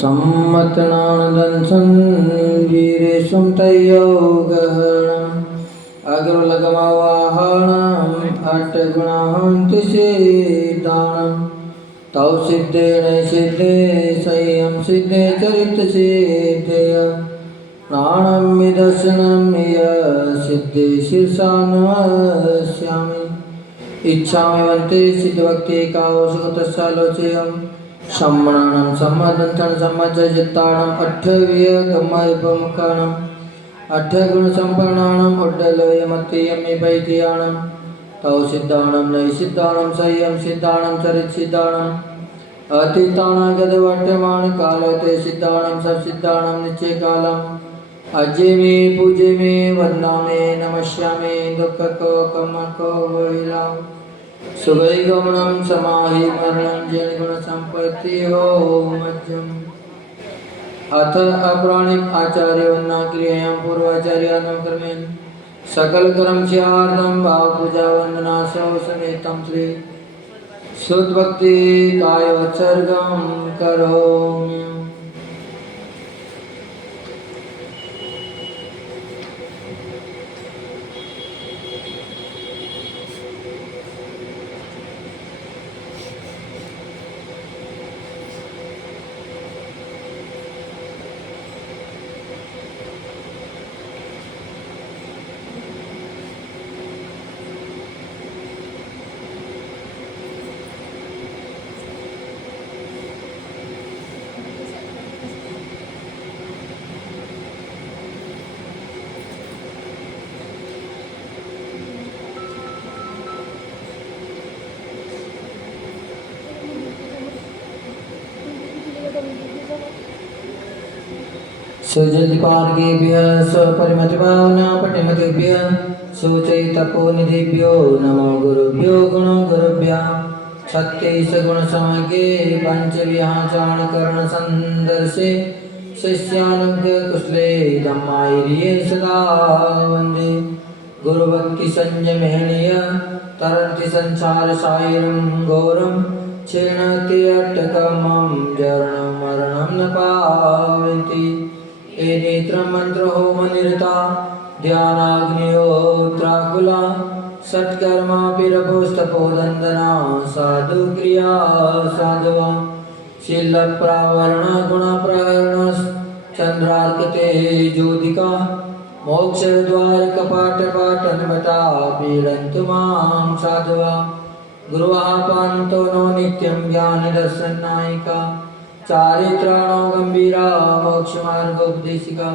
सम्मतनानदं वीरेशं तयोगहणम् अग्रलगमवाहनम् अट्टगुणाहन्ति सिद्धाणम् तौ सिद्धे नैसिद्धे संयम सिद्धे चरितसिद्धेय प्राणं निदर्शनं सिद्धे शीर्षा नमस्यामि इच्छामि वन्ते सिद्धभक्ति कावसुगतस्सालोचयम् सम्मरणं सम्मदन्तं सम्मज्जजित्ताणम् अट्ठव्यगमयपमुखाणम् अट्ठगुणसम्पन्नाणम् उड्डलयमतीयमिपैतीयाणम् तौ सिद्धाणं नैसिद्धाणं संयम सिद्धाणं चरितसिद्धाणम् अतीतानां गतवर्तमानकालते सिद्धाणं सत्सिद्धाणं निश्चयकालम् अज्यमे पूज्यमे वन्दामे नमस्यामि दुःखको वैलाम् सुवैगमनं समाहि मरणं जैन गुणसम्पत्ति मज्जम् अथ अपराणिक आचार्य वन्ना क्रियायां पूर्वाचार्याणां क्रमेण सकल कर्म स्यार्दं भाव पूजा वंदना सह समेतं श्री शुद्ध भक्ति कायोत्सर्गं करोमि। सुजतिपार्गेभ्यः स्वपरिमतिभावना पटिमतिभ्यः सुचैतपोनिधिभ्यो नमो गुरुभ्यो गुणगुरुभ्यः छत्तीसगुणसमज्ञे पञ्चविहाचारणकरणसन्दर्शे शिष्यानुज्ञकुशले धम्मायिर्ये सदा वन्दे गुरुभक्तिसंयमेणीय तरन्ति संसारसागरं घोरं क्षीणति अट्टकमं जरणं मरणं न पावन्ति ए नेत्रं मन्त्रहोमनिरता ध्यानाग्निहोत्राकुला सत्कर्मापिरभोस्तपोदन्दना साधु क्रिया साधुवा शीलप्रावरण गुणप्रहरणश्चन्द्रार्कते ज्योतिका मोक्षद्वारकपाटपाटन्वता पीडन्तु मां साधुवा गुरुः पान्तो नो नित्यं ज्ञानदर्शननायिका चारित्राणो गंभीरा मोक्षमार्गोपदेशिका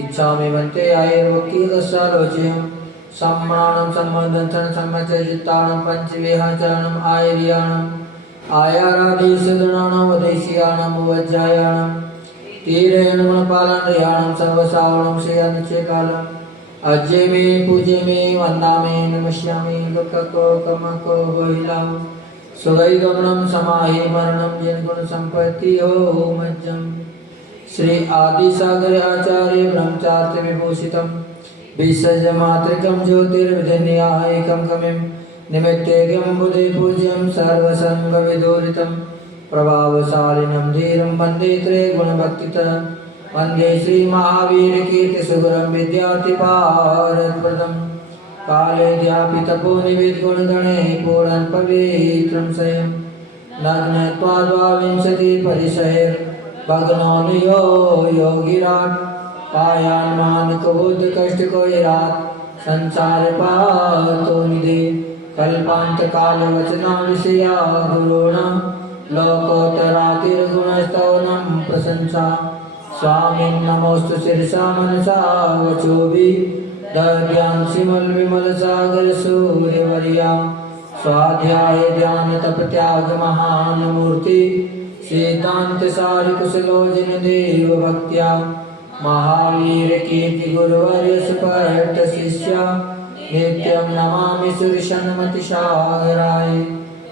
इच्छामि वन्ते आयुर्भक्तिरसालोचयम् सम्मानं सम्मदन्तं सम्मचरिताणं पञ्चविहाचरणम् आयर्याणम् आयाराधीशगणाणां वदेशीयाणां वज्रायाणां तीरेण गुणपालनयाणां सर्वसावणं श्रेयानिचयकालम् अज्ये मे पूज्ये मे वन्दामे नमस्यामि दुःखको कमको वैलाम् सुवैगमनं समाहि मरणं जन्मगुणसम्पत्ति मज्जम् श्री आदिसागर आचार्य ब्रह्मचार्य विभूषितं विसर्जमातृकं ज्योतिर्विधन्यायकं कमिं निमित्तेकं बुधे पूज्यं सर्वसङ्गविदूरितं प्रभावशालिनं धीरं वन्दे त्रयगुणभक्तितः वन्दे श्रीमहावीरकीर्तिसुगरं विद्यार्थिपारदप्रदम् कालेऽद्यापि तपोनिविद्गुणगणे पूरन् पवित्रं स्वयं नग्नत्वा द्वाविंशतिपरिसैर्भग्नोऽनुयो योगिराट् कायान्मानकबोधकष्टकोयरात् संसारपातो निधे कल्पान्तकालवचना विषया गुरूणां लोकोत्तरातिर्गुणस्तवनं प्रशंसा स्वामिन् नमोऽस्तु शिरसा मनसा वचोभिः दद्यां सिमल विमल सागर सूर्यवर्या स्वाध्याय ध्यान तप त्याग महान मूर्ति सिद्धांत सारि कुशलोचन देव भक्त्या महावीर कीर्ति गुरुवर्य सुपट्ट शिष्या नित्यं नमामि सुरसन्मति सागराय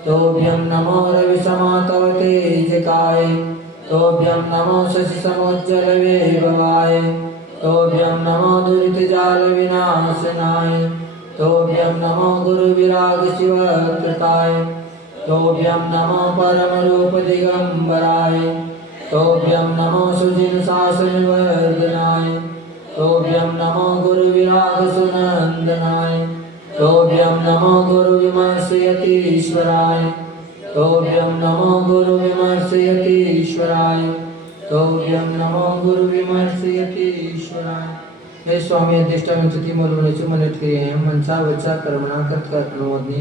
तोभ्यं नमो रविसमातव तेजकाय तोभ्यं नमो शशि समुज्ज्वल वैभवाय तोभ्यं नमो दुरितजालविनाशनाय तोभ्यं नमो गुरुविराग शिवकृताय तोभ्यं नमो परमरूप दिगंबराय तोभ्यं नमो सुजिनशासनवर्धनाय तोभ्यं नमो गुरुविरागसुनन्दनाय तोभ्यं नमो गुरुविमर्शयतीश्वराय तोभ्यं नमो गुरुविमर्शयतीश्वराय तोभ्यं नमो गुरुविमर्शयतीश्वराय। हे स्वामी अधिष्ठानस्थिति मूलमनुष्य मनुष्य मनसा वचा कर्मणा कृतकर्मणोदि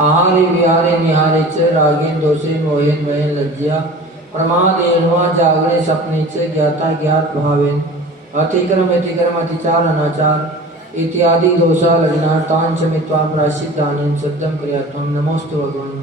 आहारे विहारे निहारे च रागेन दोषेन मोहेन भयेन लज्जया प्रमादेन वा जागरे सपने च ज्ञाता ज्ञात भावेन अतिक्रम अतिचार अनाचार इत्यादि दोषा लग्ना तान च मित्वा प्रायश्चित्तानि शुद्धं क्रियात्मं नमोस्तु भगवान्।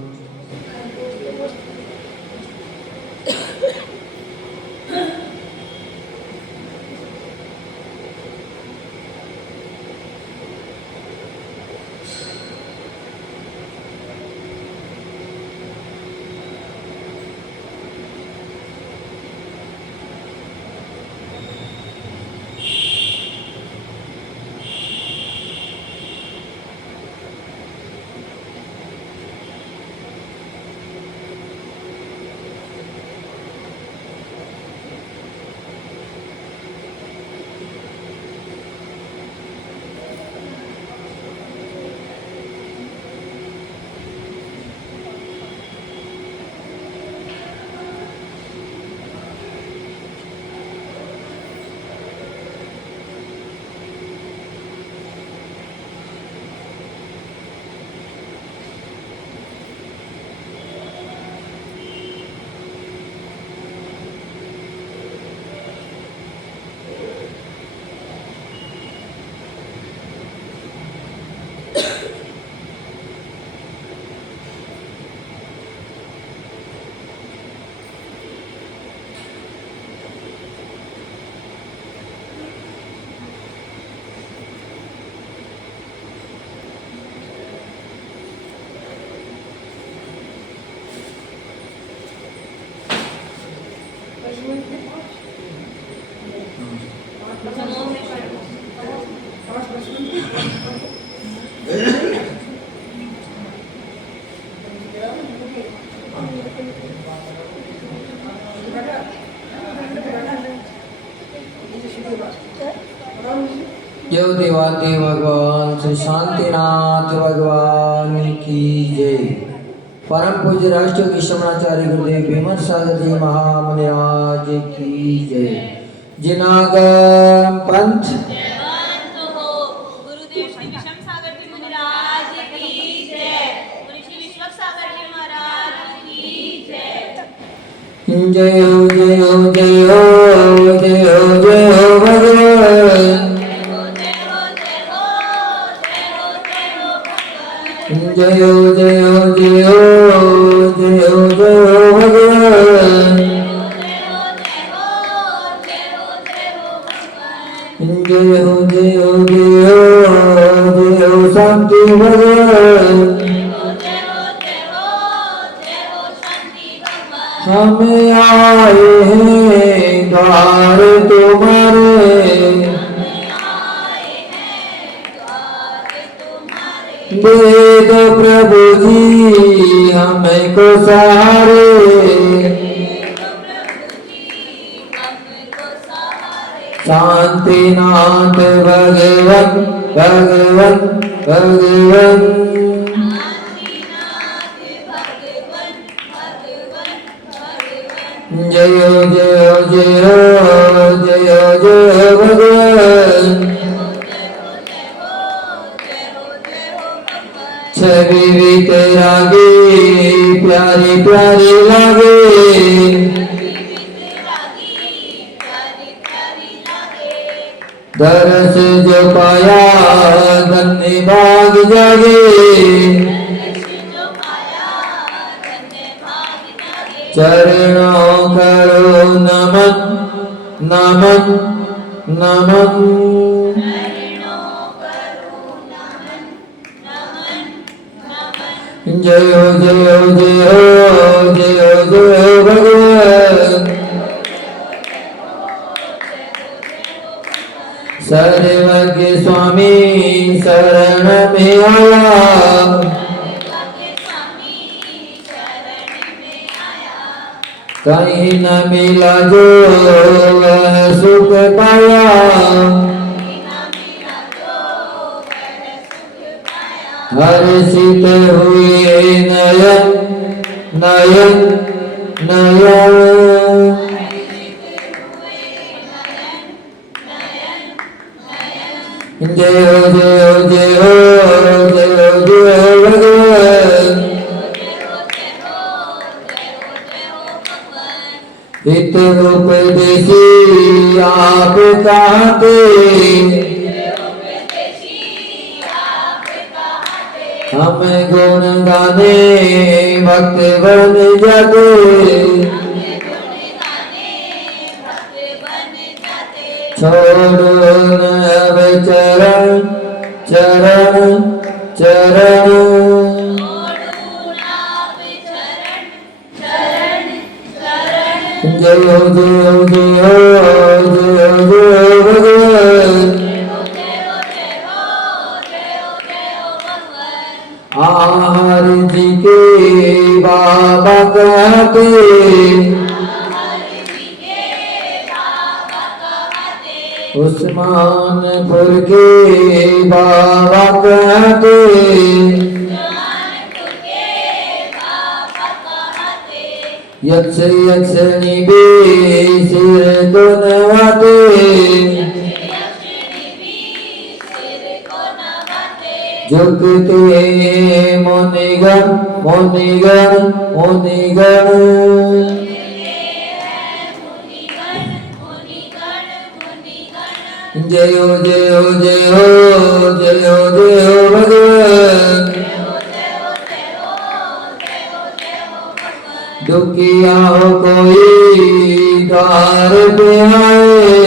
देव देवादेव भगवान श्री शांतिनाथ भगवान की जय। परम पूज्य राष्ट्र की शमणाचार्य गुरुदेव विमल सागर जी महामुनिराज की जय। जिनागम पंथ जय हो जय हो जय हो जय हो जय हो भगवान जय हो जय हो जय हो जय हो जय हो भगवान जय हो जय हो जय हो जय हो शांति भगवान। हम आए हैं द्वार तुम्हारे वेद प्रभु जी हमको सहारे शांतिनाथ भगवन भगवन भगवन जय हो जय हो जय हो जय हो जय हो भगवान। छवि भी तेरा गे प्यारी प्यारी लागे दरस जो पाया धन्य भाग जागे चरणों करो नमन नमन नमन जय हो जय हो जय हो जय हो जय हो भगवान। सर्वज्ञ स्वामी शरण में आया कहीं न मिला जो वह सुख पाया, हर्षित हुए नयन नयन नयन। जय हो जय हो जय हो जय हो जय हो भगवान। हित उपदेशी आप कहते, हम गुण गाने भक्त बन जाते। छोड़ो न अब चरण चरण चरण। जय हो जय हो जय हो जय हो जय हो भगवान। आहार जी के बाबा कहते, उस्मानपुर के बाबा कहते, यक्ष यक्षिणी भी सिर को नवाते। झुकते मुनिगण मुनिगण मुनिगण। जय हो जय हो जय हो जय हो जय हो भगवान। दुखिया हो कोई द्वार पे आए,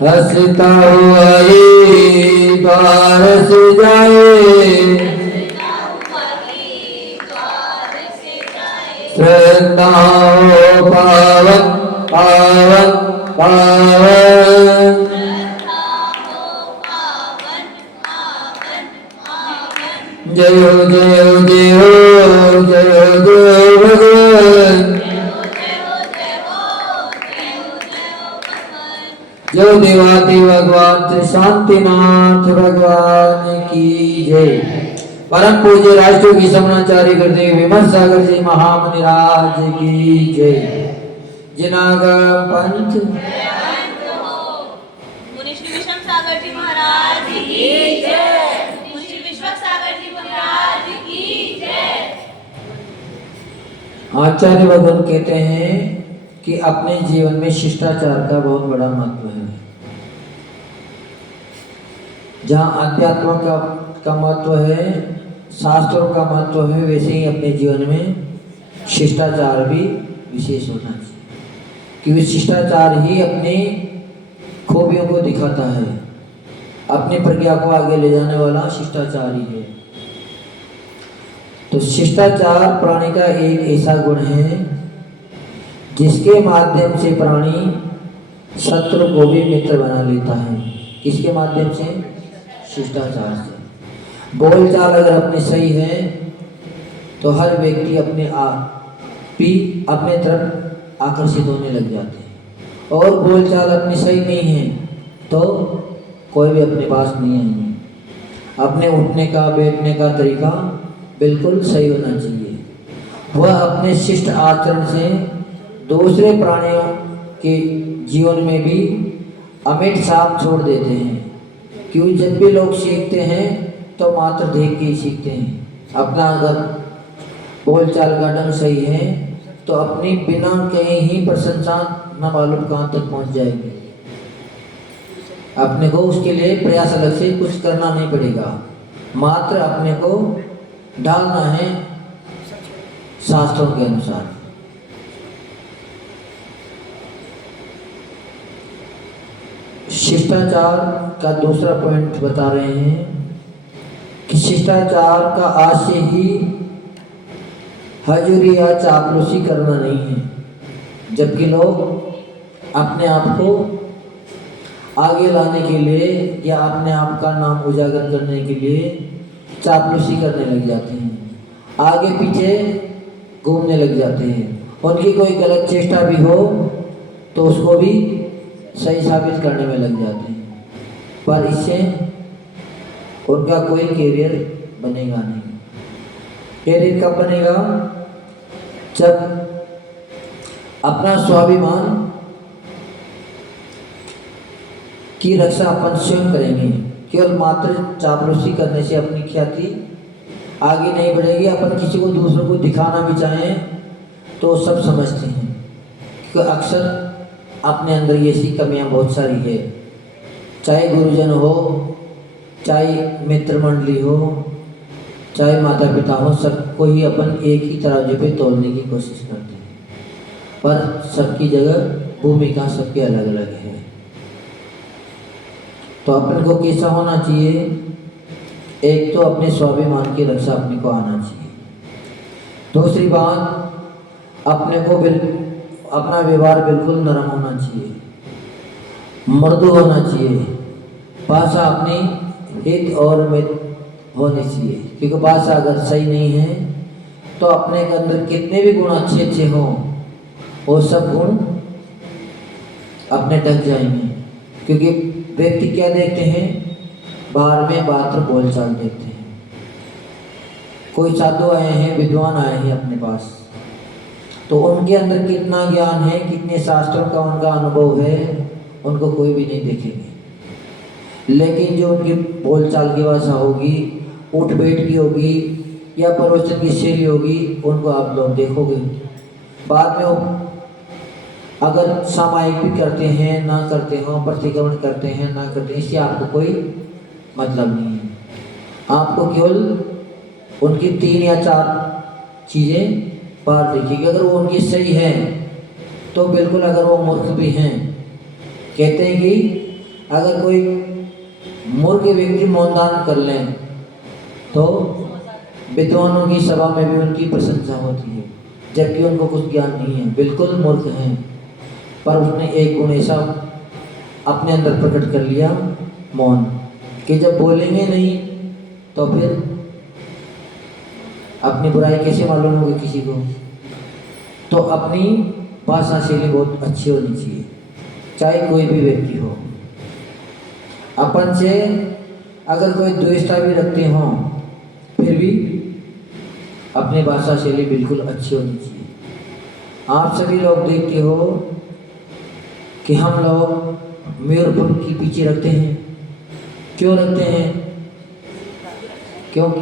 हंसता हुआ ही द्वार से जाए। श्रद्धा हो पावन पावन पावन। जय हो जय हो जय हो जय हो जय हो भगवान। जो देवादि भगवान श्री शांतिनाथ भगवान की जय। परम पूज्य राष्ट्रयोगी समनाचार्य गुरुदेव विमल सागर जी महामुनिराज की जय। जिनागम पंथ मुनि श्री विषम सागर जी महाराज की जय। मुनि श्री विश्वक सागर जी महाराज की जय। आचार्य भगवान कहते हैं कि अपने जीवन में शिष्टाचार का बहुत बड़ा महत्व है। जहाँ अध्यात्म का महत्व है, शास्त्रों का महत्व है, वैसे ही अपने जीवन में शिष्टाचार भी विशेष होना चाहिए। क्योंकि शिष्टाचार ही अपनी खूबियों को दिखाता है, अपनी प्रज्ञा को आगे ले जाने वाला शिष्टाचार ही है। तो शिष्टाचार प्राणी का एक ऐसा गुण है जिसके माध्यम से प्राणी शत्रु को भी मित्र बना लेता है। किसके माध्यम से? शिष्टाचार से। बोलचाल अगर अपने सही है तो हर व्यक्ति अपने आप भी अपने तरफ आकर्षित होने लग जाते हैं, और बोलचाल अपनी सही नहीं है तो कोई भी अपने पास नहीं आएंगे। अपने उठने का बैठने का तरीका बिल्कुल सही होना चाहिए। वह अपने शिष्ट आचरण से दूसरे प्राणियों के जीवन में भी अमिट छाप छोड़ देते हैं। क्योंकि जब भी लोग सीखते हैं तो मात्र देख के ही सीखते हैं। अपना अगर बोलचाल का ढंग सही है तो अपनी बिना कहीं ही प्रशंसा न मालूम कहाँ तक पहुँच जाएगी। अपने को उसके लिए प्रयास अलग से कुछ करना नहीं पड़ेगा, मात्र अपने को डालना है शास्त्रों के अनुसार। शिष्टाचार का दूसरा पॉइंट बता रहे हैं कि शिष्टाचार का आज से ही हजूरी या चापलूसी करना नहीं है। जबकि लोग अपने आप को आगे लाने के लिए या अपने आप का नाम उजागर करने के लिए चापलूसी करने लग जाते हैं। आगे पीछे घूमने लग जाते हैं। उनकी कोई गलत चेष्टा भी हो तो उसको भी सही साबित करने में लग जाते हैं, पर इससे उनका कोई कैरियर बनेगा नहीं। कैरियर कब बनेगा? जब अपना स्वाभिमान की रक्षा अपन स्वयं करेंगे। केवल मात्र चापलूसी करने से अपनी ख्याति आगे नहीं बढ़ेगी। अपन किसी को दूसरों को दिखाना भी चाहें तो सब समझते हैं कि अक्सर अपने अंदर ये ऐसी कमियां बहुत सारी है। चाहे गुरुजन हो, चाहे मित्र मंडली हो, चाहे माता पिता हो, सबको ही अपन एक ही तराजू पे तोलने की कोशिश करते हैं, पर सबकी जगह भूमिका सबकी अलग अलग है। तो अपन को कैसा होना चाहिए? एक तो अपने स्वाभिमान की रक्षा अपने को आना चाहिए। दूसरी बात, अपने को अपना व्यवहार बिल्कुल नरम होना चाहिए, मृदु होना चाहिए। भाषा अपनी हित और मित होनी चाहिए, क्योंकि भाषा अगर सही नहीं है तो अपने के अंदर कितने भी गुण अच्छे अच्छे हों, वो सब गुण अपने ढक जाएंगे। क्योंकि व्यक्ति क्या देखते हैं? बाहर में बात बोल चाल देखते हैं। कोई साधु आए हैं, विद्वान आए हैं अपने पास, तो उनके अंदर कितना ज्ञान है, कितने शास्त्रों का उनका अनुभव है, उनको कोई भी नहीं देखेंगे। लेकिन जो उनकी बोलचाल की भाषा होगी, उठ बैठ की होगी या प्रवचन की शैली होगी, उनको आप लोग देखोगे। बाद में वो अगर सामायिक भी करते हैं ना करते हो, प्रतिक्रमण करते हैं ना करते हैं, इससे आपको कोई मतलब नहीं है। आपको केवल उनकी 3 या 4 चीज़ें पार देखिएगी। अगर वो उनकी सही है तो बिल्कुल, अगर वो मूर्ख भी हैं, कहते हैं कि अगर कोई मूर्ख व्यक्ति मौनदान कर लें तो विद्वानों की सभा में भी उनकी प्रशंसा होती है, जबकि उनको कुछ ज्ञान नहीं है, बिल्कुल मूर्ख हैं, पर उसने एक गुण ऐसा अपने अंदर प्रकट कर लिया, मौन, कि जब बोलेंगे नहीं तो फिर अपनी बुराई कैसे मालूम होगी किसी को। तो अपनी भाषा शैली बहुत अच्छी होनी चाहिए, चाहे कोई भी व्यक्ति हो। अपन से अगर कोई द्वेषता भी रखते हों, फिर भी अपनी भाषा शैली बिल्कुल अच्छी होनी चाहिए। आप सभी लोग देखते हो कि हम लोग मयूर पंख की पीछे रखते हैं। क्यों रखते हैं? क्योंकि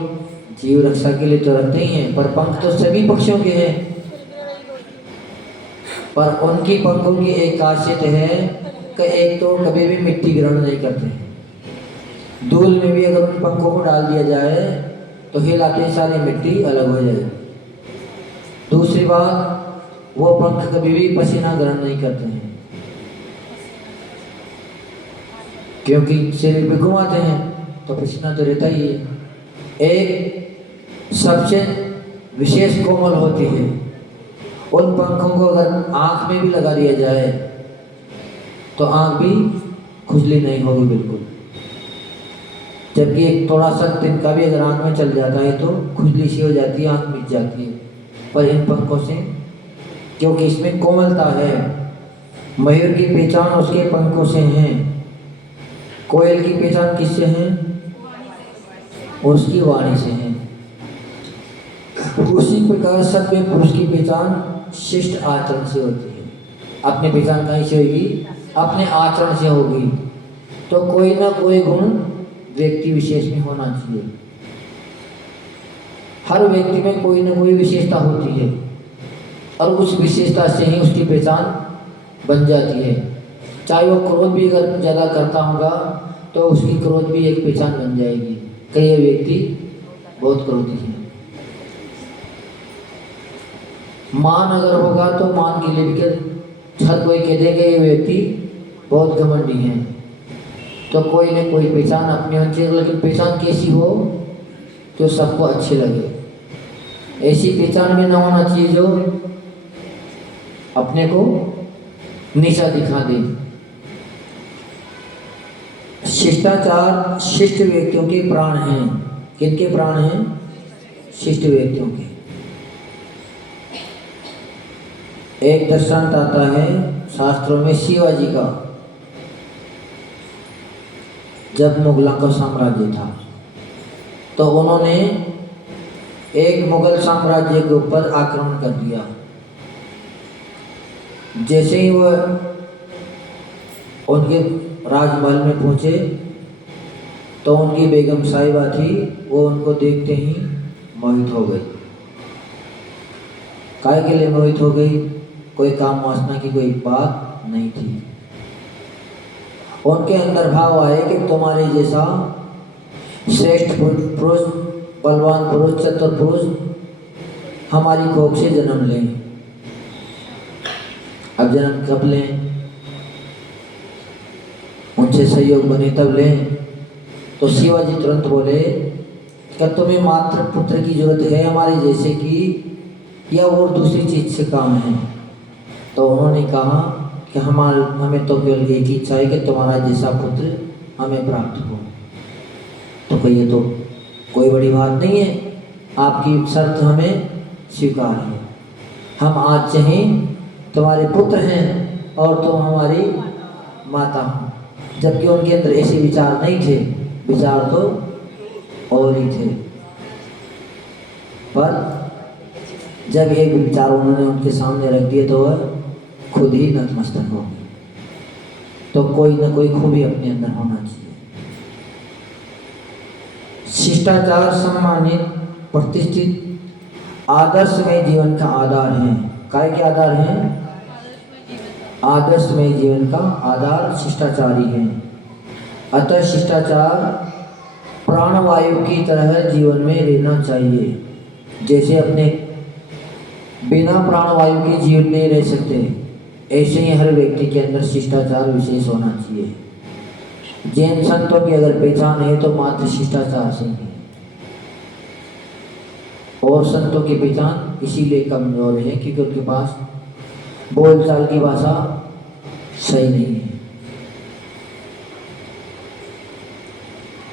जीव रक्षा के लिए तो रखते ही हैं, पर पंख तो सभी पक्षियों के हैं। पर उनकी पंखों की एक खासियत है कि एक तो कभी भी मिट्टी ग्रहण नहीं करते हैं। धूल में भी अगर उन पंखों को डाल दिया जाए तो हिलाते ही सारी मिट्टी अलग हो जाएगी। दूसरी बात, वो पंख कभी भी पसीना ग्रहण नहीं करते हैं, क्योंकि शरीर पे घुमाते हैं तो पसीना तो रहता ही है। एक सबसे विशेष कोमल होती है, उन पंखों को अगर आँख में भी लगा दिया जाए तो आँख भी खुजली नहीं होगी बिल्कुल, जबकि एक थोड़ा सा तिनका भी अगर आँख में चल जाता है तो खुजली सी हो जाती है, आँख मिट जाती है। पर इन पंखों से, क्योंकि इसमें कोमलता है, मयूर की पहचान उसके पंखों से है, कोयल की पहचान किससे है? उसकी वाणी से है। उसी प्रकार सभ्य पुरुष की पहचान शिष्ट आचरण से होती है। अपनी पहचान कहीं से होगी? अपने आचरण से होगी। तो कोई ना कोई गुण व्यक्ति विशेष में होना चाहिए। हर व्यक्ति में कोई ना कोई विशेषता होती है और उस विशेषता से ही उसकी पहचान बन जाती है। चाहे वो क्रोध भी अगर ज़्यादा करता होगा तो उसकी क्रोध भी एक पहचान बन जाएगी कि ये व्यक्ति बहुत क्रोधी है। मान अगर होगा तो मान के लिए भी हर कोई कह देगा ये व्यक्ति बहुत घमंडी है। तो कोई न कोई पहचान अपनी होनी चाहिए, लेकिन पहचान कैसी हो तो सबको अच्छी लगे। ऐसी पहचान में ना होना चाहिए जो अपने को नीचा दिखा दे। शिष्टाचार शिष्ट व्यक्तियों के प्राण हैं। किनके प्राण हैं? शिष्ट व्यक्तियों के। एक दृष्टांत आता है शास्त्रों में शिवाजी का। जब मुगलों का साम्राज्य था तो उन्होंने एक मुगल साम्राज्य के ऊपर आक्रमण कर दिया। जैसे ही वह उनके राजमहल में पहुंचे तो उनकी बेगम साहिबा थी, वो उनको देखते ही मोहित हो गई। काय के लिए मोहित हो गई? कोई काम वासना की कोई बात नहीं थी। उनके अंदर भाव आए कि तुम्हारे जैसा श्रेष्ठ पुरुष, बलवान पुरुष, चतुर पुरुष हमारी कोख से जन्म लें। अब जन्म कब लें? उनसे सहयोग बने तब लें। तो शिवाजी तुरंत बोले क्या तुम्हें मात्र पुत्र की जरूरत है हमारे जैसे की, या और दूसरी चीज से काम है? तो उन्होंने कहा कि हमें तो केवल एक ही इच्छा है कि तुम्हारा जैसा पुत्र हमें प्राप्त हो। तो कहिए तो कोई बड़ी बात नहीं है, आपकी शर्त हमें स्वीकार है। हम आज चाहें तुम्हारे पुत्र हैं और तुम हमारी माता हो। जबकि उनके अंदर ऐसे विचार नहीं थे, विचार तो और ही थे। पर जब एक विचार उन्होंने उनके सामने रख दिए तो वह खुद ही नतमस्तक हो गए। तो कोई ना कोई खूबी अपने अंदर होना चाहिए। शिष्टाचार सम्मानित, प्रतिष्ठित, आदर्शमय जीवन का आधार है। काय के आधार है? आदर्शमय जीवन का आधार शिष्टाचार ही है। अतः शिष्टाचार प्राणवायु की तरह जीवन में रहना चाहिए। जैसे अपने बिना प्राणवायु के जीवन नहीं रह सकते, ऐसे ही हर व्यक्ति के अंदर शिष्टाचार विशेष होना चाहिए। जैन संतों की अगर पहचान है तो मात्र शिष्टाचार से है। और संतों की पहचान इसीलिए कमजोर है क्योंकि उनके पास बोलचाल की भाषा सही नहीं है।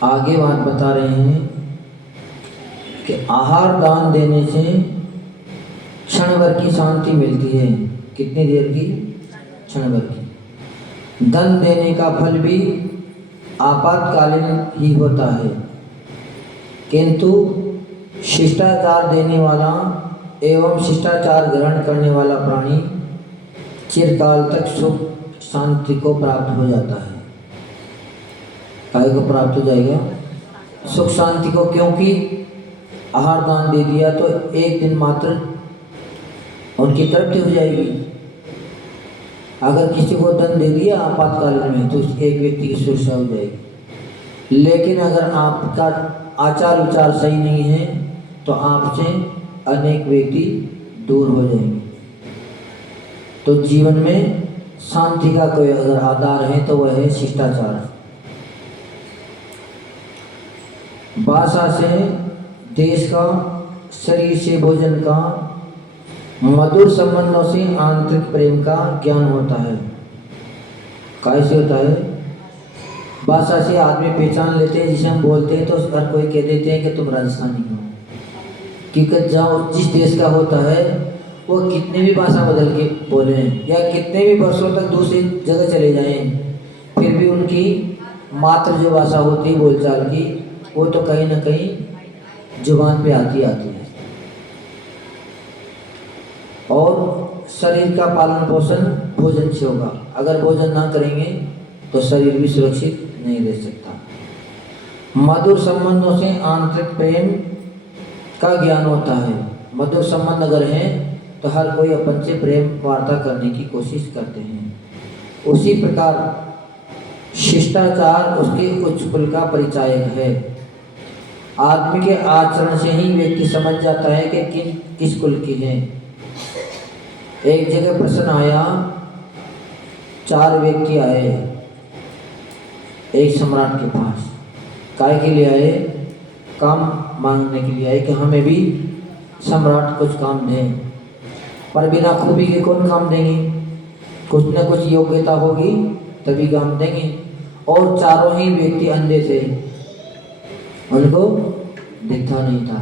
आगे बात बता रहे हैं कि आहार दान देने से क्षण भर की शांति मिलती है। कितनी देर की? क्षण भर की। धन देने का फल भी आपातकालीन ही होता है, किंतु शिष्टाचार देने वाला एवं शिष्टाचार ग्रहण करने वाला प्राणी चिरकाल तक सुख शांति को प्राप्त हो जाता है। काय को प्राप्त हो जाएगा? सुख शांति को। क्योंकि आहार दान दे दिया तो एक दिन मात्र उनकी तृप्ति हो जाएगी। अगर किसी को धन दे दिया आपातकालीन में तो एक व्यक्ति की सुरक्षा हो जाएगी। लेकिन अगर आपका आचार विचार सही नहीं है तो आपसे अनेक व्यक्ति दूर हो जाएंगे। तो जीवन में शांति का कोई अगर आधार है तो वह है शिष्टाचार। भाषा से, देश का, शरीर से, भोजन का, मधुर संबंधों से आंतरिक प्रेम का ज्ञान होता है। कैसे होता है? भाषा से आदमी पहचान लेते हैं, जिसे हम बोलते हैं तो हर कोई कह देते हैं कि तुम राजस्थानी हो। क्योंकि जब जिस देश का होता है वो कितने भी भाषा बदल के बोले या कितने भी वर्षों तक दूसरी जगह चले जाएं, फिर भी उनकी मात्र जो भाषा होती है बोलचाल की, वो तो कहीं ना कहीं जुबान पे आती है। और शरीर का पालन पोषण भोजन से होगा। अगर भोजन ना करेंगे तो शरीर भी सुरक्षित नहीं रह सकता। मधुर संबंधों से आंतरिक प्रेम का ज्ञान होता है। मधुर संबंध अगर हैं तो हर कोई अपन से प्रेम वार्ता करने की कोशिश करते हैं। उसी प्रकार शिष्टाचार उसके उच्च कुल का परिचायक है। आदमी के आचरण से ही व्यक्ति समझ जाता है कि किस कुल की है। एक जगह प्रश्न आया, 4 व्यक्ति आए एक सम्राट के पास। काय के लिए आए? काम मांगने के लिए आए कि हमें भी सम्राट कुछ काम दें। पर बिना खूबी के कौन काम देंगे? कुछ न कुछ योग्यता होगी तभी काम देंगे। और चारों ही व्यक्ति अंधे थे, उनको दिखता नहीं था।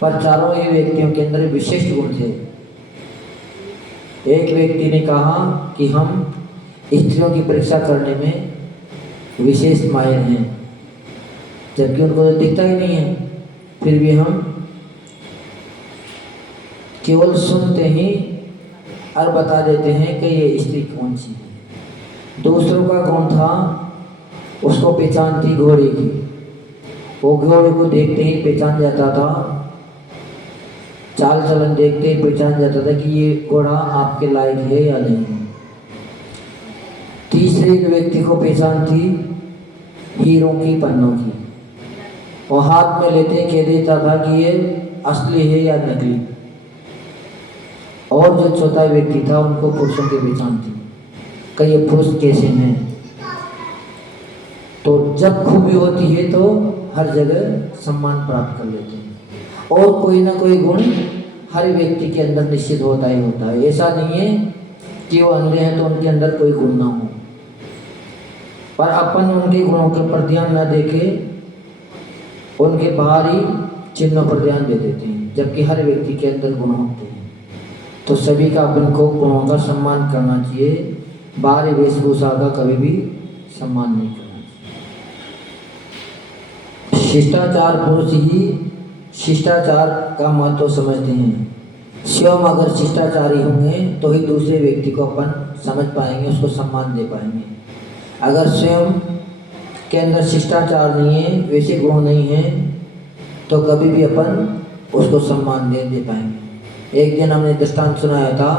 पर चारों ही व्यक्तियों के अंदर विशिष्ट गुण थे। एक व्यक्ति ने कहा कि हम स्त्रियों की परीक्षा करने में विशेष माहिर हैं, जबकि उनको तो दिखता ही नहीं है, फिर भी हम केवल सुनते ही और बता देते हैं कि ये स्त्री कौन सी है। दूसरों का गुण था, उसको पहचान थी घोड़े की। वो घोड़े को देखते ही पहचान जाता था, चाल चलन देखते ही पहचान जाता था कि ये घोड़ा आपके लायक है या नहीं है। तीसरे व्यक्ति को पहचान थी हीरों की पन्नों की। वो हाथ में लेते कह देता था कि ये असली है या नकली। और जो चौथा व्यक्ति था, उनको पुरुषों की पहचान थी कि ये पुरुष कैसे हैं। तो जब खूबी होती है तो हर जगह सम्मान प्राप्त कर लेते हैं, और कोई ना कोई गुण हर व्यक्ति के अंदर निश्चित होता ही होता है। ऐसा नहीं है कि वो अंधे हैं तो उनके अंदर कोई गुण ना हो, पर अपन उनके गुणों के पर ध्यान न देके उनके बाहरी चिन्हों पर ध्यान दे देते हैं, जबकि हर व्यक्ति के अंदर गुण होते हैं। तो सभी का अपन को गुणों का सम्मान करना चाहिए, बाहरी वेशभूषा का कभी भी सम्मान नहीं करना चाहिए। शिष्टाचार पुरुष ही शिष्टाचार का महत्व समझते हैं। स्वयं अगर शिष्टाचारी होंगे तो ही दूसरे व्यक्ति को अपन समझ पाएंगे, उसको सम्मान दे पाएंगे। अगर स्वयं के अंदर शिष्टाचार नहीं है, वैसे गुण नहीं है, तो कभी भी अपन उसको सम्मान दे पाएंगे। एक दिन हमने दृष्टांत सुनाया था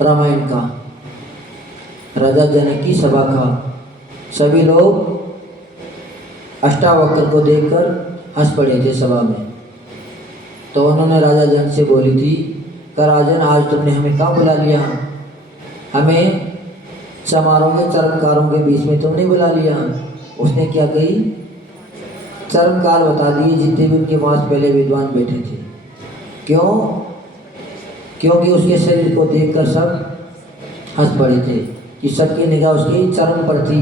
रामायण का, राजा जनक की सभा का। सभी लोग अष्टावक्र को देखकर हंस पड़े थे सभा में। तो उन्होंने राजा जनक से बोली थी कि राजन, आज तुमने हमें कहाँ बुला लिया? हमें समारोह के चरमकारों के बीच में तुमने बुला लिया। उसने क्या कही? चरमकार बता दिए जितने भी उनके पास पहले विद्वान बैठे थे। क्यों? क्योंकि उसके शरीर को देखकर सब हंस पड़े थे कि सबकी निगाह उसकी चरम पर थी,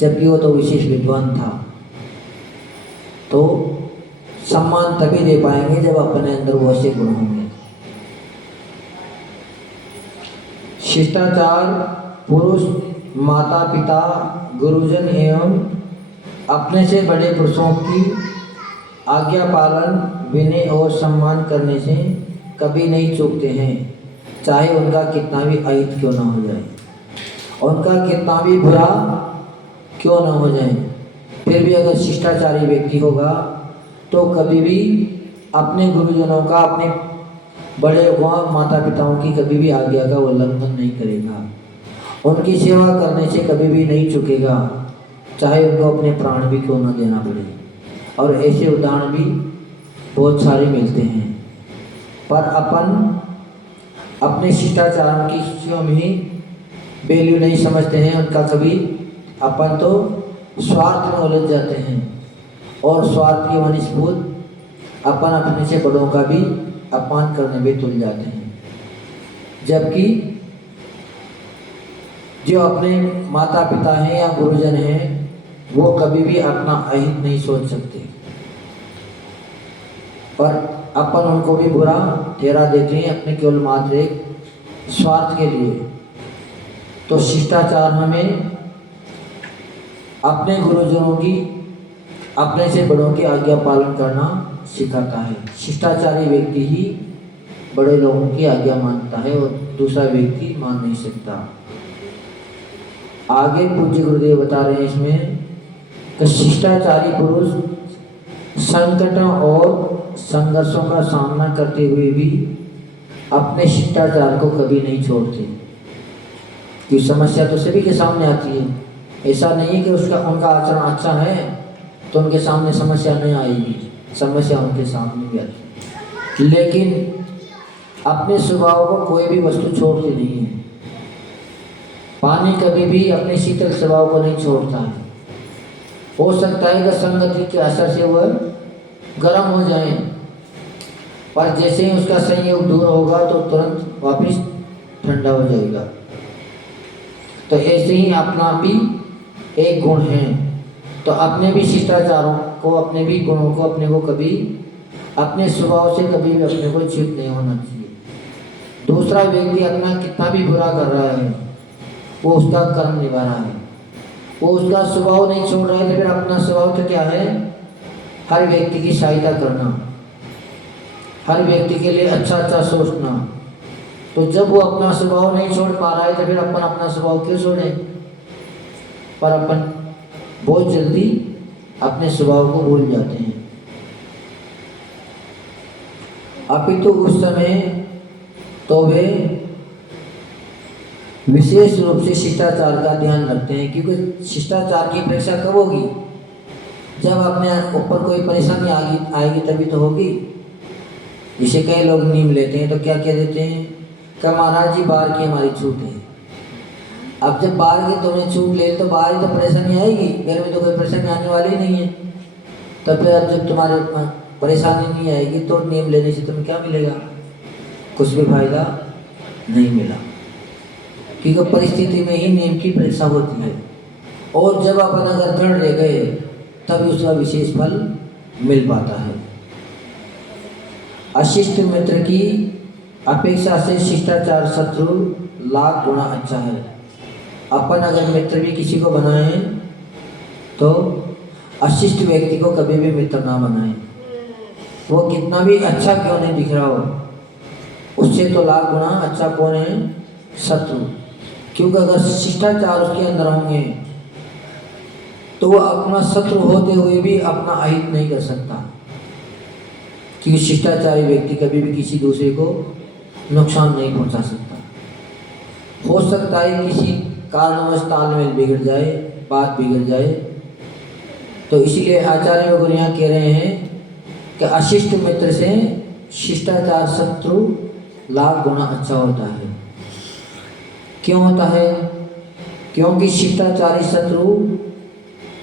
जबकि वो तो विशेष विद्वान था। तो सम्मान तभी दे पाएंगे जब अपने अंदर वो ऐसे गुण होंगे। शिष्टाचार पुरुष, माता पिता, गुरुजन एवं अपने से बड़े पुरुषों की आज्ञा पालन, विनय और सम्मान करने से कभी नहीं चूकते हैं, चाहे उनका कितना भी अहित क्यों ना हो जाए, उनका कितना भी बुरा क्यों ना हो जाए। फिर भी अगर शिष्टाचारी व्यक्ति होगा तो कभी भी अपने गुरुजनों का, अपने बड़े माता पिताओं की कभी भी आज्ञा का उल्लंघन नहीं करेगा, उनकी सेवा करने से कभी भी नहीं चूकेगा, चाहे उनको अपने प्राण भी क्यों न देना पड़े। और ऐसे उदाहरण भी बहुत सारे मिलते हैं। पर अपन अपने शिष्टाचार की स्वयं ही वैल्यू नहीं समझते हैं, उनका कभी अपन तो स्वार्थ में उलझ जाते हैं, और स्वार्थ के वनिस्फूत अपन अपने से बड़ों का भी अपमान करने में तुल जाते हैं। जबकि जो अपने माता पिता हैं या गुरुजन हैं, वो कभी भी अपना अहित नहीं सोच सकते, पर अपन उनको भी बुरा ठहरा देते हैं अपने केवल मात्र एक स्वार्थ के लिए। तो शिष्टाचार हमें अपने गुरुजनों की, अपने से बड़ों की आज्ञा पालन करना सिखाता है। शिष्टाचारी व्यक्ति ही बड़े लोगों की आज्ञा मानता है और दूसरा व्यक्ति मान नहीं सकता। आगे पूज्य गुरुदेव बता रहे हैं इसमें कि शिष्टाचारी पुरुष संकटों और संघर्षों का सामना करते हुए भी अपने शिष्टाचार को कभी नहीं छोड़ते। कि समस्या तो सभी के सामने आती है, ऐसा नहीं है कि उनका आचरण अच्छा है तो उनके सामने समस्या नहीं आएगी, समस्या उनके सामने भी आती है। लेकिन अपने स्वभाव को कोई भी वस्तु छोड़ती नहीं है। पानी कभी भी अपने शीतल स्वभाव को नहीं छोड़ता है। हो सकता है कि संगति के असर से वह गर्म हो जाए, पर जैसे ही उसका संयोग दूर होगा तो तुरंत वापस ठंडा हो जाएगा। तो ऐसे ही अपना भी एक गुण है। तो अपने भी शिष्टाचारों को, अपने भी गुणों को, अपने को कभी अपने स्वभाव से कभी भी अपने को च्युत नहीं होना चाहिए। दूसरा व्यक्ति अपना कितना भी बुरा कर रहा है, वो उसका कर्म निभा रहा है, वो उसका स्वभाव नहीं छोड़ रहा है, तो फिर अपना स्वभाव तो क्या है? हर व्यक्ति की सहायता करना, हर व्यक्ति के लिए अच्छा अच्छा सोचना। तो जब वो अपना स्वभाव नहीं छोड़ पा रहा है तो फिर अपन अपना स्वभाव क्यों छोड़ें? पर अपन बहुत जल्दी अपने स्वभाव को भूल जाते हैं। अपितु उस समय तो वे विशेष रूप से शिष्टाचार का ध्यान रखते हैं, क्योंकि शिष्टाचार की परीक्षा कब होगी? जब अपने ऊपर कोई परेशानी आएगी तभी तो होगी। जिसे कई लोग नीम लेते हैं तो क्या कह देते हैं कि महाराज जी बाहर की हमारी छूट है। अब जब बाहर की तुमने छूट ले तो बाहर ही तो परेशानी आएगी, घर में तो कोई परेशानी आने वाली नहीं है। तो फिर अब जब तुम्हारे परेशानी नहीं आएगी तो नीम लेने से तुम्हें क्या मिलेगा? कुछ भी फायदा नहीं मिला, क्योंकि परिस्थिति में ही नीम की परीक्षा होती है। और जब अपन अगर दृढ़ रह गए तभी उसका विशेष फल मिल पाता है। अशिष्ट मित्र की अपेक्षा से शिष्टाचार शत्रु लाख गुना अच्छा है। अपन अगर मित्र भी किसी को बनाएं तो अशिष्ट व्यक्ति को कभी भी मित्र ना बनाएं, वो कितना भी अच्छा क्यों नहीं दिख रहा हो, उससे तो लाख गुना अच्छा कौन है? शत्रु। क्योंकि अगर शिष्टाचार उसके अंदर होंगे तो वह अपना शत्रु होते हुए भी अपना अहित नहीं कर सकता, क्योंकि शिष्टाचारी व्यक्ति कभी भी किसी दूसरे को नुकसान नहीं पहुंचा सकता। हो सकता है किसी कारणवश तालमेल बिगड़ जाए, बात बिगड़ जाए, तो इसलिए आचार्य व गुरु यहाँ कह रहे हैं कि अशिष्ट मित्र से शिष्टाचार शत्रु लाख गुना अच्छा होता है। क्यों होता है? क्योंकि शिष्टाचारी शत्रु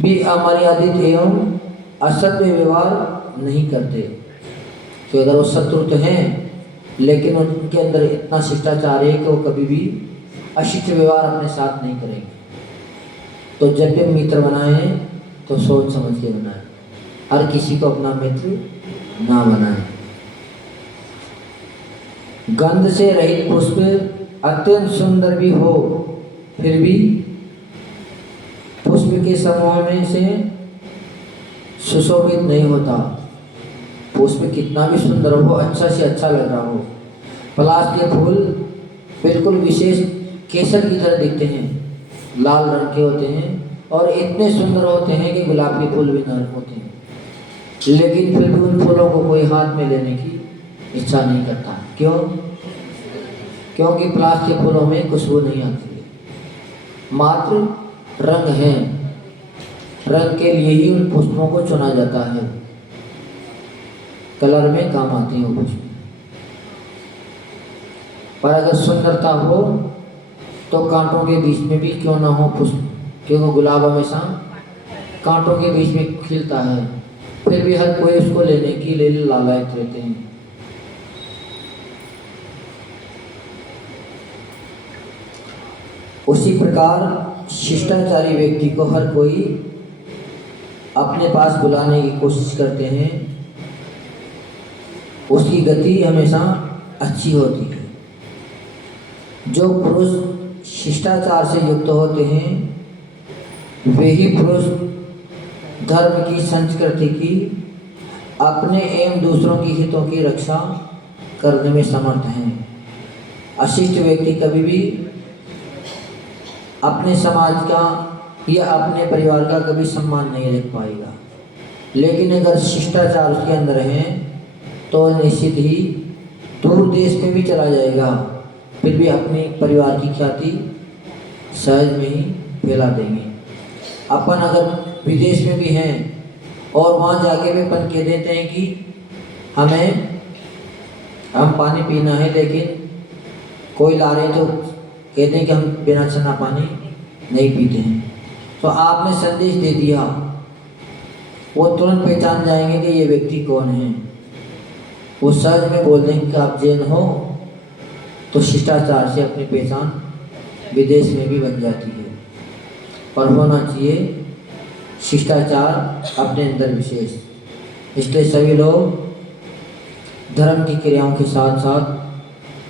भी अमर्यादित एवं असभ्य व्यवहार नहीं करते। तो अगर वो शत्रु तो हैं लेकिन उनके अंदर इतना शिष्टाचार है कि वो कभी भी अशिष्ट व्यवहार अपने साथ नहीं करेंगे। तो जब भी मित्र बनाए तो सोच समझ के बनाए, हर किसी को अपना मित्र ना बनाए। गंध से रहित पुष्प अत्यंत सुंदर भी हो फिर भी पुष्प के समूह में से सुशोभित नहीं होता। पुष्प कितना भी सुंदर हो, अच्छा से अच्छा लग रहा हो, पलाश के फूल बिल्कुल विशेष केसर की तरह दिखते हैं, लाल रंग के होते हैं और इतने सुंदर होते हैं कि गुलाब के फूल भी नरम होते हैं, लेकिन फिर भी उन फूलों को कोई हाथ में लेने की इच्छा नहीं करता। क्यों? क्योंकि पलाश के फूलों में खुशबू नहीं आती है, मात्र रंग है। रंग के लिए ही उन पुष्पों को चुना जाता है, कलर में काम आते हैं वो पुष्प। पर अगर सुंदरता हो तो कांटों के बीच में भी क्यों ना हो पुष्प, क्योंकि गुलाब हमेशा कांटों के बीच में खिलता है, फिर भी हर कोई उसको लेने के लिए लालायित रहते हैं। उसी प्रकार शिष्टाचारी व्यक्ति को हर कोई अपने पास बुलाने की कोशिश करते हैं, उसकी गति हमेशा अच्छी होती है। जो पुरुष शिष्टाचार से युक्त होते हैं वे ही पुरुष धर्म की, संस्कृति की, अपने एवं दूसरों की हितों की रक्षा करने में समर्थ हैं। अशिष्ट व्यक्ति कभी भी अपने समाज का या अपने परिवार का कभी सम्मान नहीं रख पाएगा, लेकिन अगर शिष्टाचार उसके अंदर है तो निश्चित ही दूर देश में भी चला जाएगा, फिर भी अपने परिवार की ख्याति सहज में ही फैला देंगे। अपन अगर विदेश में भी हैं और वहाँ जाके भी अपन कह देते हैं कि हम पानी पीना है, लेकिन कोई ला रहे तो कहते हैं कि हम बिना छन्ना पानी नहीं पीते हैं, तो आपने संदेश दे दिया, वो तुरंत पहचान जाएंगे कि ये व्यक्ति कौन है। वो सहज में बोल देंगे कि आप जैन हो, तो शिष्टाचार से अपनी पहचान विदेश में भी बन जाती है। पर होना चाहिए शिष्टाचार अपने अंदर विशेष। इसलिए सभी लोग धर्म की क्रियाओं के साथ साथ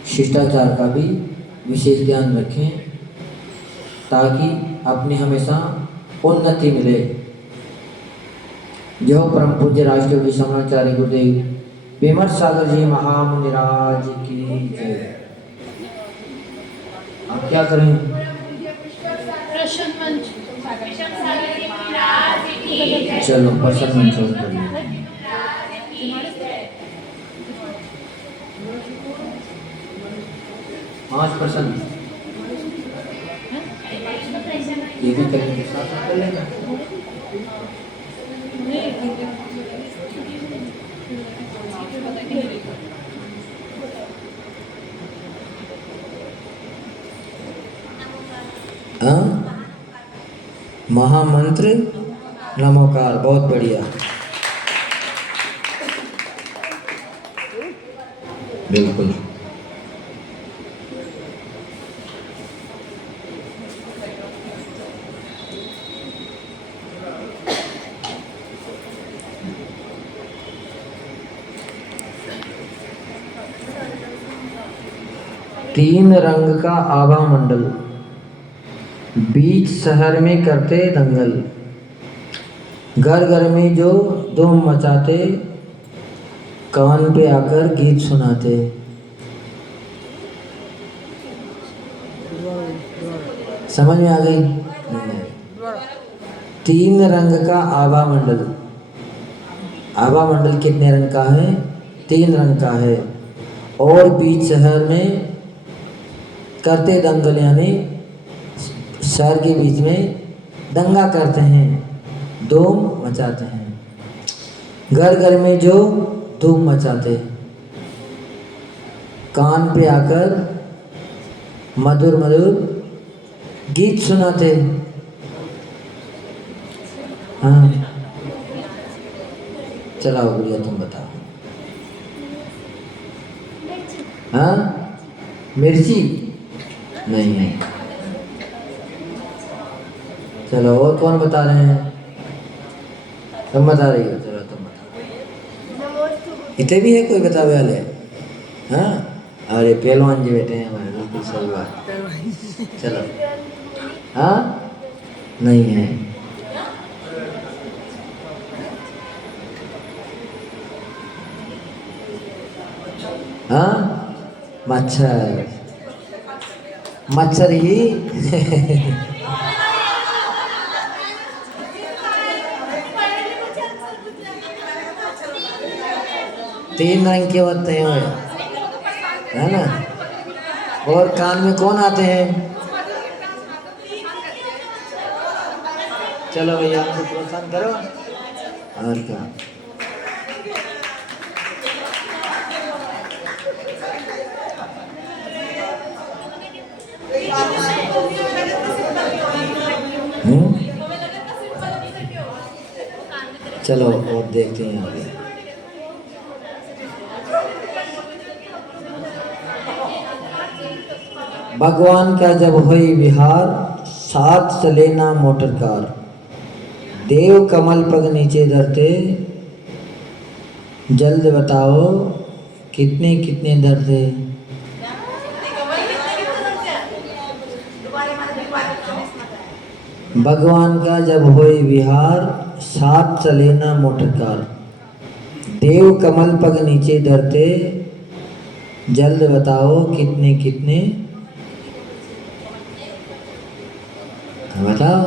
शिष्टाचार का भी विशेष ध्यान रखें ताकि अपनी हमेशा उन्नति मिले। जो परम पूज्य राष्ट्रपति समाचार्य गुरुदेव विमर्श सागर जी महामुनिराज की जय। आप क्या करें? प्रश्न मंच विश्वक सागर जी महाराज की जय। चलो प्रश्न मंच कर लें। 5% ये भी करेंगे, साथ कर लेना। महामंत्र नमोकार, बहुत बढ़िया, बिल्कुल। तीन रंग का आभा मंडल, बीच शहर में करते दंगल, घर घर में जो धूम मचाते, कान पे आकर गीत सुनाते। समझ में आ गई? तीन रंग का आभा मंडल। आभा मंडल कितने रंग का है? 3 रंग का है। और बीच शहर में करते दंगल, यानी शहर के बीच में दंगा करते हैं, धूम मचाते हैं। घर घर में जो धूम मचाते, कान पे आकर मधुर मधुर गीत सुनाते। हाँ, चलाओ गुड़िया, तुम बताओ। हाँ, मिर्ची नहीं है। चलो, और कौन बता रहे हैं? तुम बता रही हो, चलो तुम बताओ। इतने भी है कोई बतावे वाले? हाँ, अरे पहलवान जी बैठे हैं हमारे, बिल्कुल सही बात। चलो, हाँ, नहीं है। हाँ, मच्छर, मच्छर ही तीन रंग के होते हैं, है ना? और कान में कौन आते हैं? चलो भैया, हमको प्रोत्साहन करो। और क्या? चलो और देखते हैं आगे। भगवान का जब हुई विहार, साथ चले ना मोटर कार, देव कमल पग नीचे धरते, जल्द बताओ कितने कितने धरते। भगवान का जब हुई विहार, साथ चले ना मोटर कार, देव कमल पग नीचे धरते, जल्द बताओ कितने कितने। बताओ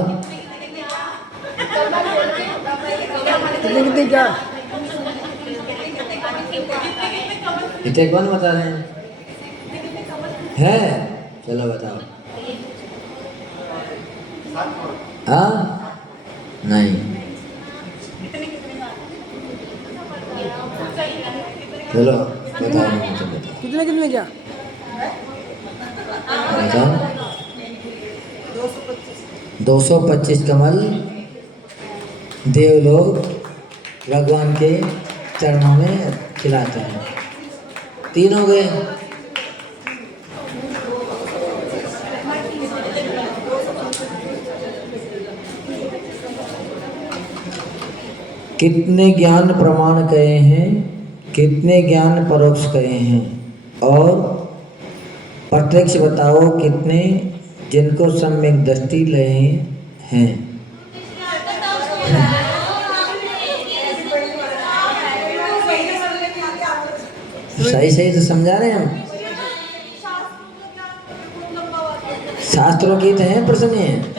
कितने क्या? कितने कौन बता रहे हैं? है, चलो बताओ। हाँ, नहीं। चलो बताओ, मुझे बताओ कितने कितने क्या? बताओ। 225 कमल देव लोग भगवान के चरणों में खिलाते हैं। 3 हो गए। कितने ज्ञान प्रमाण कहे हैं, कितने ज्ञान परोक्ष कहे हैं और प्रत्यक्ष बताओ कितने जिनको सम्यक दृष्टि लए हैं। सही सही तो समझा रहे हैं हम। शास्त्रों की तो हैं प्रश्न हैं।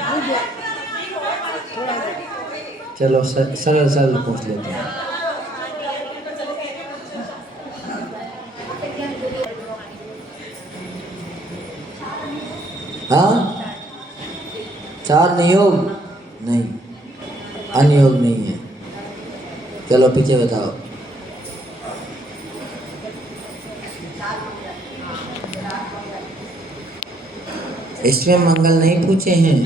चलो सरल सरल पूछ लेते हैं। हाँ, 4 नियोग नहीं, अनियोग नहीं है। चलो पीछे बताओ। इसमें मंगल नहीं पूछे हैं।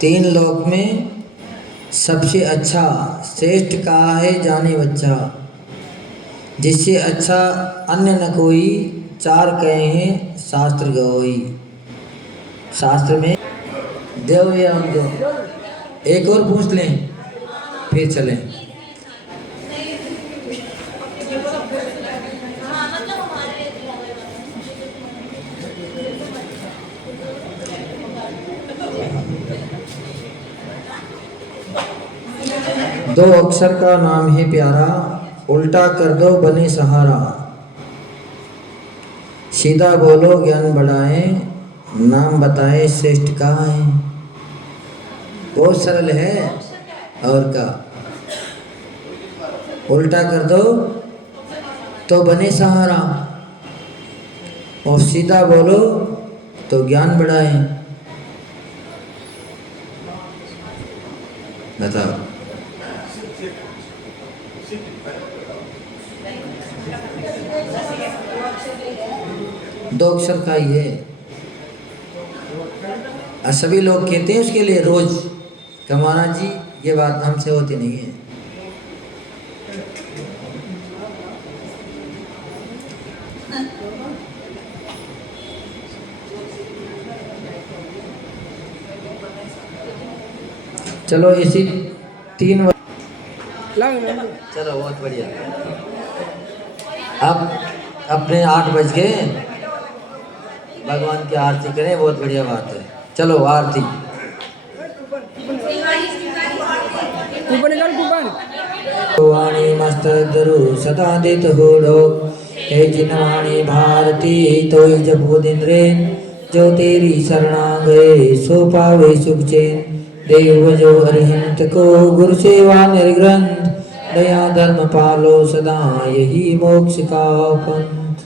3 लोक में सबसे अच्छा श्रेष्ठ कहा है जाने बच्चा, जिससे अच्छा अन्य न कोई, 4 कहे हैं शास्त्र गवोई। शास्त्र में देव या हम दो। एक और पूछ लें फिर चलें। दो अक्षर का नाम है प्यारा, उल्टा कर दो बने सहारा। सीधा बोलो ज्ञान बढ़ाए, नाम बताए श्रेष्ठ कहाँ है। बहुत सरल है। और का उल्टा कर दो तो बने सहारा, और सीधा बोलो तो ज्ञान बढ़ाए। बताओ। दो अक्षर का ही है। और सभी लोग कहते हैं उसके लिए रोज कमाना जी, ये बात हमसे होती नहीं है। चलो इसी 3 चलो बहुत बढ़िया। अब अपने 8 बज गए, भगवान की आरती करें, बहुत बढ़िया बात है। चलो आरती। वाणी मस्त गुरु सदा दित होड़ो, हे जिनवाणी भारती तो जबू दिनरे, जो तेरी शरणा गए सो पावे सुख चैन। देव जो अरिहंत को गुरु सेवा निर्ग्रंथ, दया धर्म पालो सदा यही मोक्ष का पंथ।